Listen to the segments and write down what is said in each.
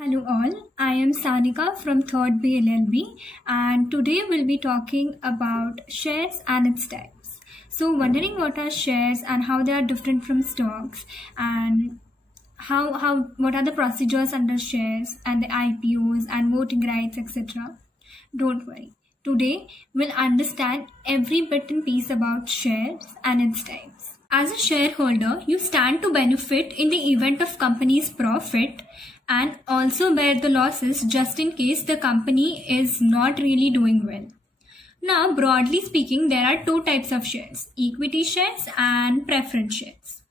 Hello all, I am Sanika from 3rd B LLB and today we'll be talking about shares and its types. So wondering what are shares and how they are different from stocks and what are the procedures under shares and the IPOs and voting rights, etc. Don't worry. Today we'll understand every bit and piece about shares and its types. As a shareholder, you stand to benefit in the event of company's profit and also bear the losses just in case the company is not really doing well. Now, broadly speaking, there are two types of shares, equity shares and preference shares.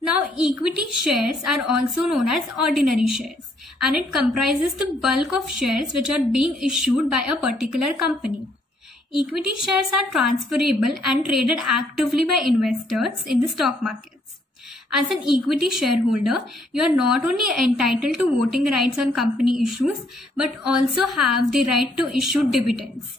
Now, equity shares are also known as ordinary shares and it comprises the bulk of shares which are being issued by a particular company. Equity shares are transferable and traded actively by investors in the stock markets. As an equity shareholder, you are not only entitled to voting rights on company issues, but also have the right to issue dividends.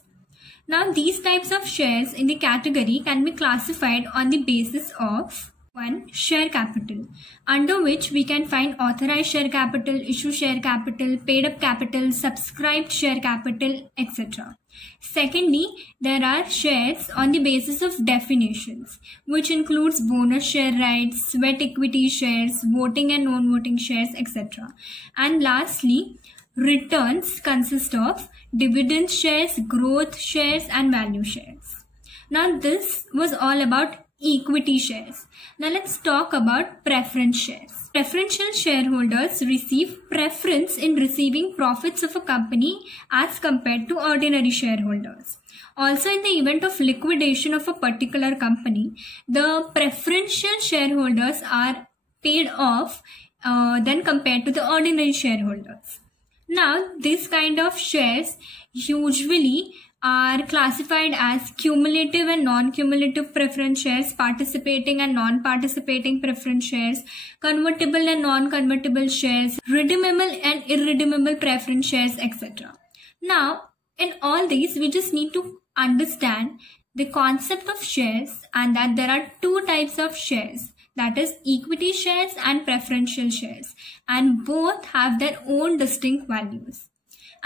Now, these types of shares in the category can be classified on the basis of 1. Share capital, under which we can find authorized share capital, issue share capital, paid up capital, subscribed share capital, etc. Secondly, there are shares on the basis of definitions, which includes bonus share rights, sweat equity shares, voting and non-voting shares, etc. And lastly, returns consist of dividend shares, growth shares, and value shares. Now, this was all about equity shares. Now let's talk about preference shares. Preferential shareholders receive preference in receiving profits of a company as compared to ordinary shareholders. Also, in the event of liquidation of a particular company, the preferential shareholders are paid off than compared to the ordinary shareholders. Now, this kind of shares usually are classified as cumulative and non-cumulative preference shares, participating and non-participating preference shares, convertible and non-convertible shares, redeemable and irredeemable preference shares, etc. Now, in all these, we just need to understand the concept of shares and that there are two types of shares, that is equity shares and preferential shares, and both have their own distinct values.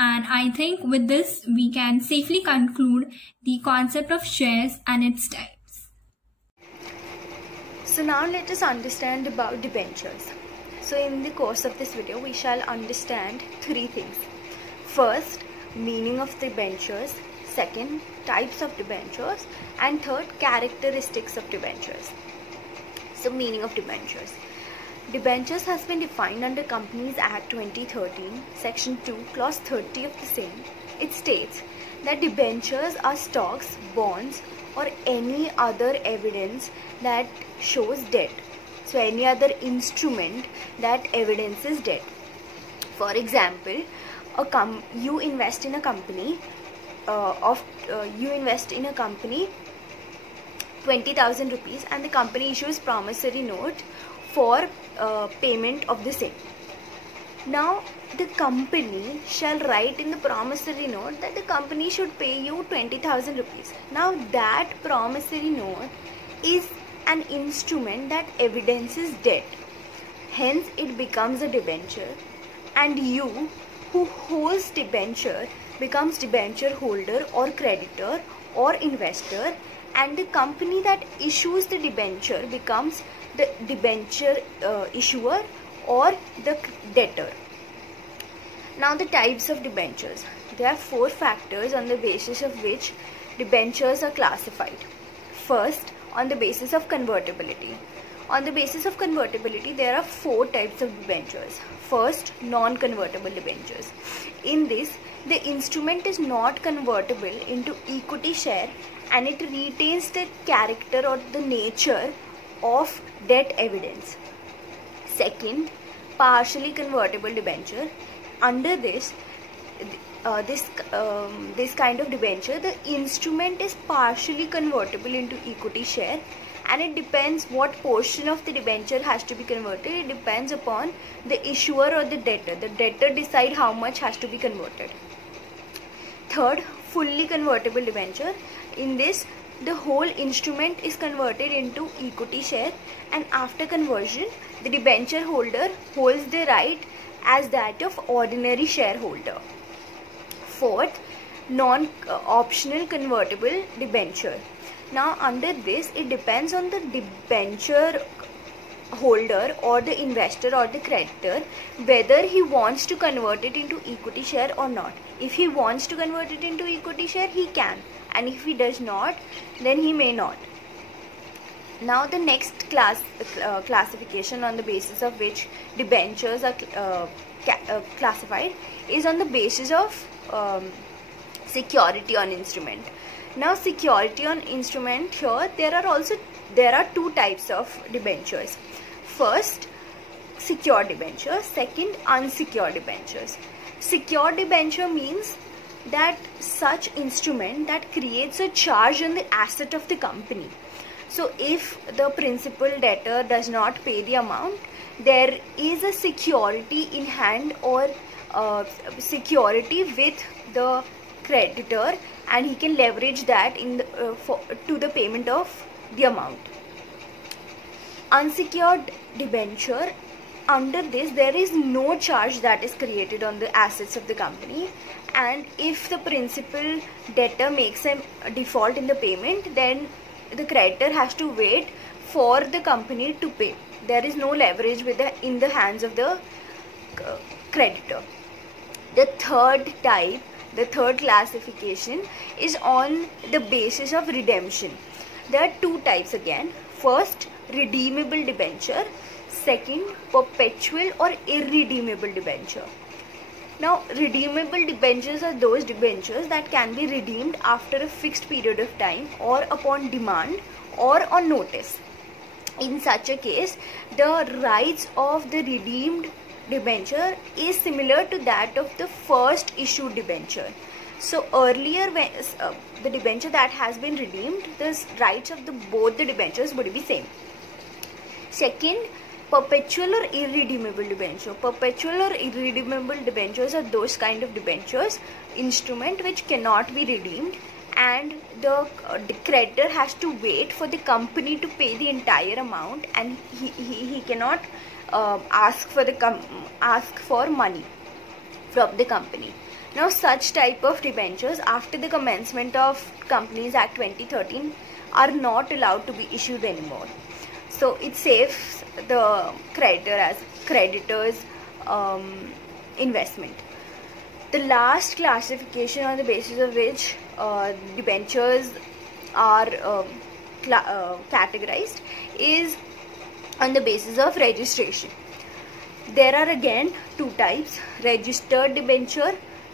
And I think with this, we can safely conclude the concept of shares and its types. So now let us understand about debentures. So in the course of this video, we shall understand three things. First, meaning of debentures. Second, types of debentures. And third, characteristics of debentures. So meaning of debentures. Debentures has been defined under Companies Act 2013, Section 2, Clause 30 of the same. It states that debentures are stocks, bonds, or any other evidence that shows debt. So any other instrument that evidences debt. For example, you invest in a company 20,000 rupees, and the company issues promissory note for payment of the same. Now, the company shall write in the promissory note that the company should pay you 20,000 rupees. Now, that promissory note is an instrument that evidences debt. Hence, it becomes a debenture, and you who holds debenture becomes debenture holder or creditor or investor, and the company that issues the debenture becomes the debenture issuer or the debtor. Now, the types of debentures. There are four factors on the basis of which debentures are classified. First, on the basis of convertibility. On the basis of convertibility, there are four types of debentures. First, non-convertible debentures. In this, the instrument is not convertible into equity share and it retains the character or the nature of debt evidence. Second, partially convertible debenture. Under this kind of debenture, the instrument is partially convertible into equity share, and it depends what portion of the debenture has to be converted. It depends upon the issuer or the debtor. The debtor decide how much has to be converted. Third, fully convertible debenture. In this, the whole instrument is converted into equity share, and after conversion, the debenture holder holds the right as that of ordinary shareholder. Fourth, non-optional convertible debenture. Now under this, it depends on the debenture holder or the investor or the creditor whether he wants to convert it into equity share or not. If he wants to convert it into equity share, he can, and if he does not, then he may not. Now the next classification on the basis of which debentures are classified is on the basis of security on instrument. Now security on instrument, here there are two types of debentures. First, secured debentures. Second, unsecured debentures. Secured debenture means that such instrument that creates a charge on the asset of the company. So if the principal debtor does not pay the amount, there is a security in hand or security with the creditor, and he can leverage that in the, to the payment of the amount. Unsecured debenture, under this there is no charge that is created on the assets of the company, and if the principal debtor makes a default in the payment, then the creditor has to wait for the company to pay. There is no leverage in the hands of the creditor. The third type, the third classification is on the basis of redemption. There are two types again. First, redeemable debenture. Second, perpetual or irredeemable debenture. Now, redeemable debentures are those debentures that can be redeemed after a fixed period of time or upon demand or on notice. In such a case, the rights of the redeemed debenture is similar to that of the first issued debenture. So earlier, when the debenture that has been redeemed, the rights of both the debentures would be same. Second, perpetual or irredeemable debenture. Perpetual or irredeemable debentures are those kind of debentures, instrument which cannot be redeemed, and the creditor has to wait for the company to pay the entire amount, and he cannot ask for money from the company. Now such type of debentures after the commencement of Companies Act 2013 are not allowed to be issued anymore. So it saves the creditor as creditor's investment. The last classification on the basis of which debentures are categorized is on the basis of registration. There are again two types: registered debenture,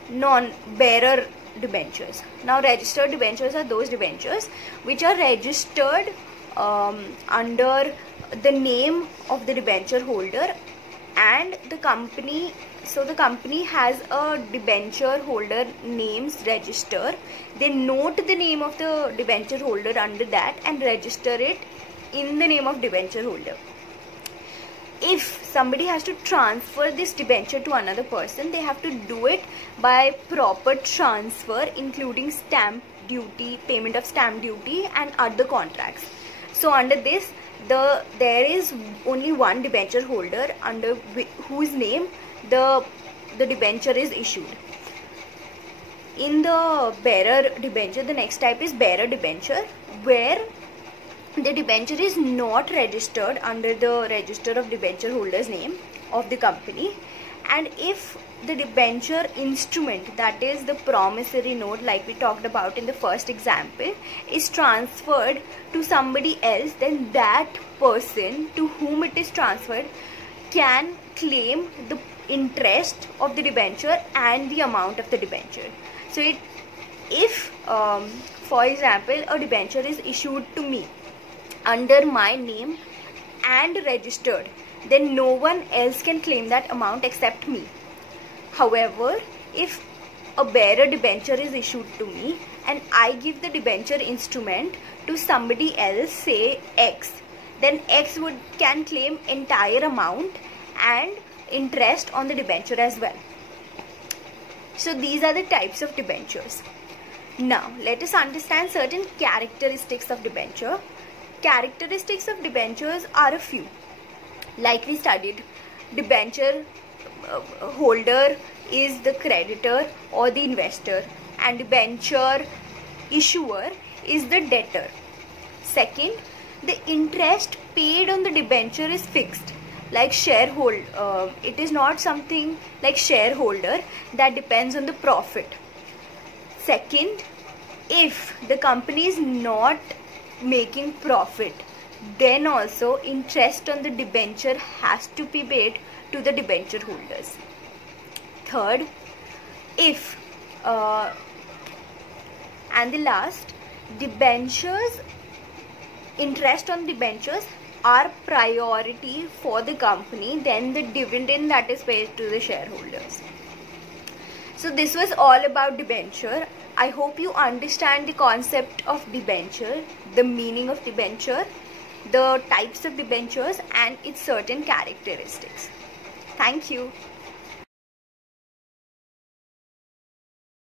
non-bearer debentures. Now registered debentures are those debentures which are registered under the name of the debenture holder and the company. So the company has a debenture holder names register. They note the name of the debenture holder under that and register it in the name of debenture holder. If somebody has to transfer this debenture to another person, they have to do it by proper transfer, including stamp duty, payment of stamp duty and other contracts. So under this, there is only one debenture holder under whose name the debenture is issued. In the bearer debenture, the next type is bearer debenture, where the debenture is not registered under the register of debenture holder's name of the company, and if the debenture instrument, that is the promissory note like we talked about in the first example, is transferred to somebody else, then that person to whom it is transferred can claim the interest of the debenture and the amount of the debenture. So if for example a debenture is issued to me under my name and registered, then no one else can claim that amount except me. However, if a bearer debenture is issued to me and I give the debenture instrument to somebody else, say X, then X can claim entire amount and interest on the debenture as well. So these are the types of debentures. Now let us understand certain characteristics of debenture. Characteristics of debentures are a few. Like we studied, debenture holder is the creditor or the investor, and debenture issuer is the debtor. Second, the interest paid on the debenture is fixed, like shareholder. It is not something like shareholder that depends on the profit. Second, if the company is not making profit, then also interest on the debenture has to be paid to the debenture holders. Third, if and the last, debentures, interest on debentures are priority for the company than the dividend that is paid to the shareholders. So this was all about debenture. I hope you understand the concept of debenture, the meaning of debenture, the types of debentures and its certain characteristics. Thank you.